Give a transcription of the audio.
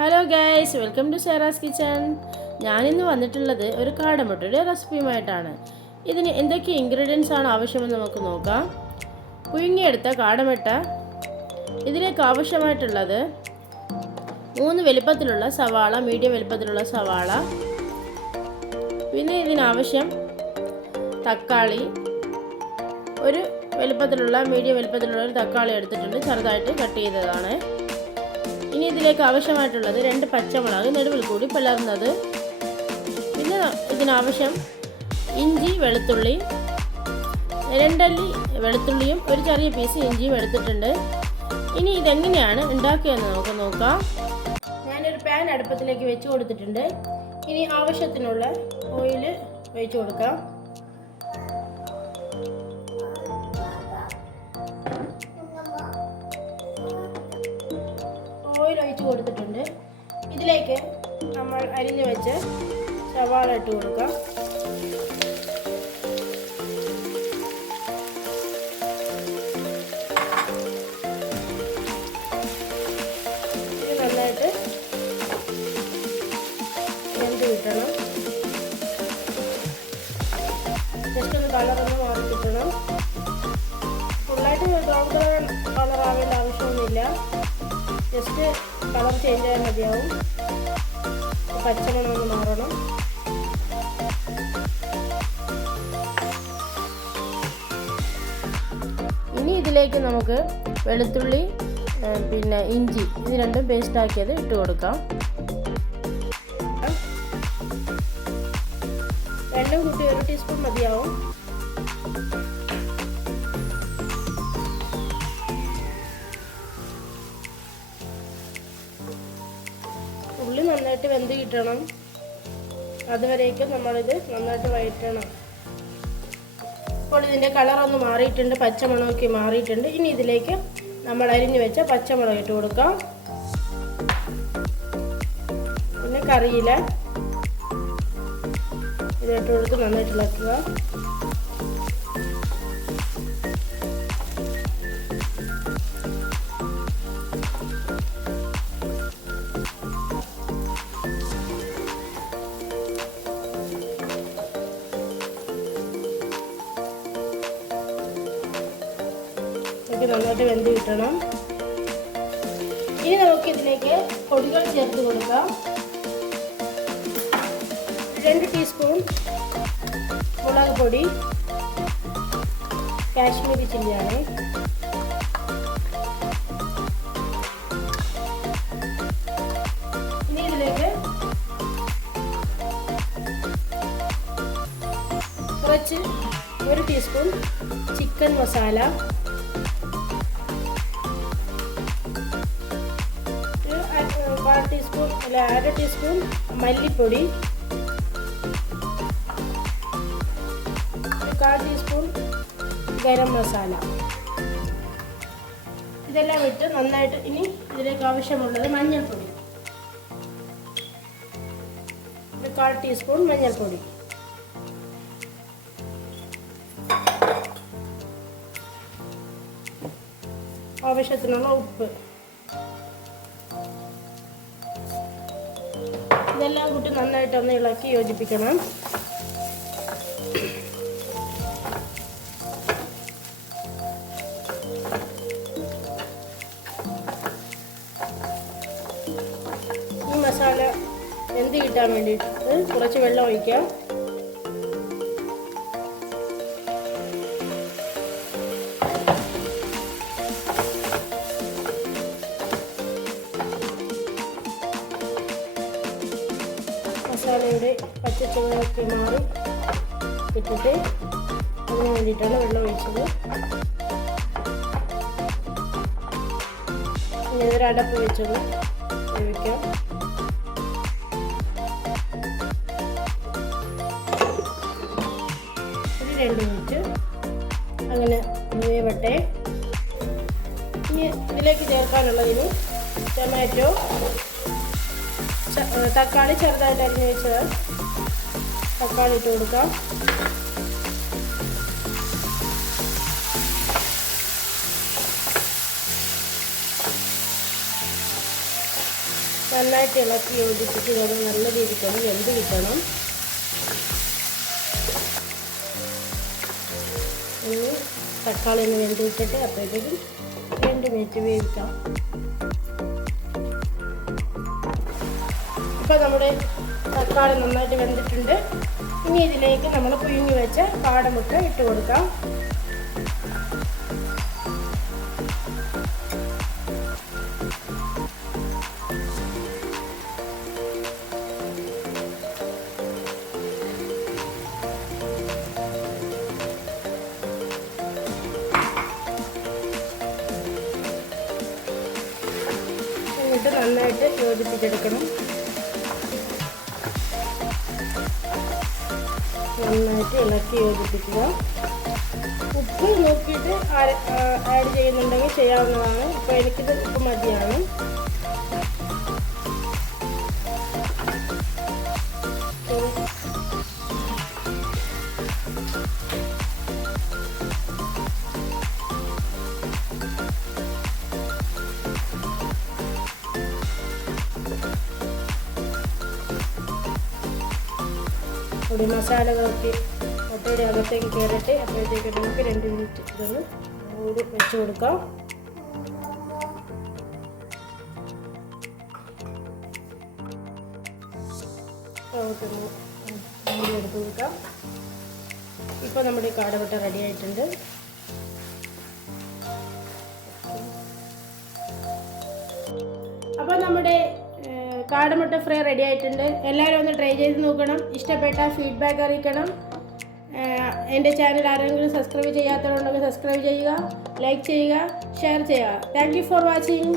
Hello guys welcome to Sera's kitchen ഞാനിന്ന് വന്നിട്ടുള്ളത് ഒരു കാടമുട്ടയുടെ റെസിപ്പിയുമായിട്ടാണ്. ഇതിന് എന്തൊക്കെ ഇൻഗ്രീഡിയൻസ് ആണ് ആവശ്യമെന്ന് നമുക്ക് നോക്കാം. പുഴുങ്ങിയെടുത്ത കാടമുട്ട ഇതിലേക്ക് ആവശ്യമായിട്ടുള്ളത് മൂന്ന് വലിപ്പത്തിലുള്ള സവാള മീഡിയം വലിപ്പത്തിലുള്ള സവാള പിന്നെ ഇതിനാവശ്യം തക്കാളി ഒരു വലിപ്പത്തിലുള്ള മീഡിയം വലിപ്പത്തിലുള്ള ഒരു തക്കാളി എടുത്തിട്ടുണ്ട് ചെറുതായിട്ട് കട്ട് ചെയ്തതാണ്. ഇനി ഇതിലേക്ക് ആവശ്യമായിട്ടുള്ളത് രണ്ട് പച്ചമുളക് നടുവിൽ കൂടി പിളർന്നത്. പിന്നെ ഇതിനാവശ്യം ഇഞ്ചി വെളുത്തുള്ളി രണ്ടല്ലി വെളുത്തുള്ളിയും ഒരു ചെറിയ പീസ് ഇഞ്ചിയും എടുത്തിട്ടുണ്ട്. ഇനി ഇതെങ്ങനെയാണ് ഉണ്ടാക്കുകയെന്ന് നമുക്ക് നോക്കാം. ഞാനൊരു പാൻ അടുപ്പത്തിലേക്ക് വെച്ച് കൊടുത്തിട്ടുണ്ട്. ഇനി ആവശ്യത്തിനുള്ള ഓയിൽ ഒഴിച്ചു കൊടുക്കാം. കൊടുത്തിട്ടുണ്ട്. ഇതിലേക്ക് നമ്മൾ അരിഞ്ഞു വെച്ച് സവാള ഇട്ട് കൊടുക്കാം. നന്നായിട്ട് വെന്ത് കിട്ടണം. ജസ്റ്റ് ഒന്ന് കളറൊന്ന് മാറി കിട്ടണം. ഫുള്ളായിട്ട് ബ്രൗൺ കളർ കളർ ആവേണ്ട ആവശ്യമൊന്നുമില്ല. ജസ്റ്റ് കളർ ചേഞ്ച് ആയാൽ മതിയാവും പച്ചമണം ഒന്ന് മാറണം. ഇനി ഇതിലേക്ക് നമുക്ക് വെളുത്തുള്ളി പിന്നെ ഇഞ്ചി ഇത് രണ്ടും പേസ്റ്റ് ആക്കിയത് ഇട്ട് കൊടുക്കാം. രണ്ടും കൂട്ടി ഒരു ടീസ്പൂൺ മതിയാവും. ഉള്ളി നന്നായിട്ട് വെന്ത് കിട്ടണം. അതുവരേക്കും നമ്മളിത് നന്നായിട്ട് വഴറ്റണം. ഇപ്പോൾ ഇതിന്റെ കളറൊന്ന് മാറിയിട്ടുണ്ട് പച്ചമുളകൊക്കെ മാറിയിട്ടുണ്ട്. ഇനി ഇതിലേക്ക് നമ്മൾ അരിഞ്ഞു വെച്ച പച്ചമുളക് ഇട്ട് കൊടുക്കാം. പിന്നെ കറിയില. ഇതിട്ട് കൊടുത്ത് നന്നായിട്ട് ഇളക്കുക. ഇതൊക്കെ നന്നായിട്ട് വെന്ത് കിട്ടണം. ഇനി നമുക്ക് ഇതിലേക്ക് പൊടികൾ ചേർത്ത് കൊടുക്കാം. രണ്ട് ടീസ്പൂൺ മുളക് പൊടി കാശ്മീരി ചില്ലിയാണ്. ഇനി ഇതിലേക്ക് കുറച്ച് ഒരു ടീസ്പൂൺ ചിക്കൻ മസാല അല്ല അര ടീസ്പൂൺ മല്ലിപ്പൊടി ഒരു കാൽ ടീസ്പൂൺ ഗരം മസാല. ഇതെല്ലാം ഇട്ട് നന്നായിട്ട് ഇനി ഇതിലേക്ക് ആവശ്യമുള്ളത് മഞ്ഞൾപ്പൊടി. ഒരു കാൽ ടീസ്പൂൺ മഞ്ഞൾപ്പൊടി. ആവശ്യത്തിനുള്ള ഉപ്പ്. ഇതെല്ലാം കൂട്ടി നന്നായിട്ടൊന്ന് ഇളക്കി യോജിപ്പിക്കണം. ഈ മസാല വെന്ത് കിട്ടാൻ വേണ്ടിയിട്ട്? കുറച്ച് വെള്ളം ഒഴിക്കാം. മസാലയുടെ പച്ചച്ചുവയൊക്കെ മാറി ഇട്ടിട്ട് അതിന് വേണ്ടിയിട്ടാണ് വെള്ളം ഒഴിച്ചത്. ഇനി ഇതൊരു അടപ്പ് വെച്ചൊന്ന് വേവിക്കാം. ഒരു രണ്ട് മിനിറ്റ് അങ്ങനെ വേവട്ടെ. ഇനി ഇതിലേക്ക് ചേർക്കാനുള്ളതിന് ടൊമാറ്റോ തക്കാളി ചെറുതായിട്ട് അരിഞ്ഞ് വെച്ചത് തക്കാളി ഇട്ട് കൊടുക്കാം. നന്നായിട്ട് ഇളക്കി യോജിപ്പിച്ച് അത് നല്ല രീതിക്കൊന്ന് വെന്ത് കിട്ടണം. ഇനി തക്കാളി ഒന്ന് വെന്ത് വിട്ടിട്ട് അപ്പോഴത്തേക്കും രണ്ട് മിനിറ്റ് വേവിക്കാം. ഇപ്പോൾ നമ്മുടെ തക്കാളി നന്നായിട്ട് വെന്തിട്ടുണ്ട്. ഇനി ഇതിലേക്ക് നമ്മൾ പുഴുങ്ങി വെച്ച കാടമുട്ട ഇട്ട് കൊടുക്കാം. നന്നായിട്ട് യോജിപ്പിച്ചെടുക്കണം. നന്നായിട്ട് ഇളക്കി യോജിപ്പിക്കുക. ഉപ്പ് നോക്കിയിട്ട് ആഡ് ചെയ്യുന്നുണ്ടെങ്കിൽ ചെയ്യാവുന്നതാണ്. ഇപ്പോൾ എനിക്കിത് ഉപ്പ് മതിയാണ്. പൊടി മസാലകളൊക്കെ മുട്ടയുടെ അകത്തേക്ക് കയറട്ടെ അപ്പോഴത്തേക്ക് നമുക്ക് രണ്ട് മിനിറ്റ് ഇതൊന്ന് മൂടി വെച്ച് കൊടുക്കാം. മൂടി എടുത്ത് കൊടുക്കാം. ഇപ്പോൾ നമ്മുടെ കാടവട്ട റെഡി ആയിട്ടുണ്ട്. കാടമുട്ട ഫ്രൈ റെഡി ആയിട്ടുണ്ട്. എല്ലാവരും ഒന്ന് ട്രൈ ചെയ്ത് നോക്കണം. ഇഷ്ടപ്പെട്ട ഫീഡ്ബാക്ക് അറിയിക്കണം. എന്റെ ചാനൽ ആരെങ്കിലും സബ്സ്ക്രൈബ് ചെയ്യാത്തവരുണ്ടെങ്കിൽ സബ്സ്ക്രൈബ് ചെയ്യുക ലൈക്ക് ചെയ്യുക ഷെയർ ചെയ്യുക. Thank for watching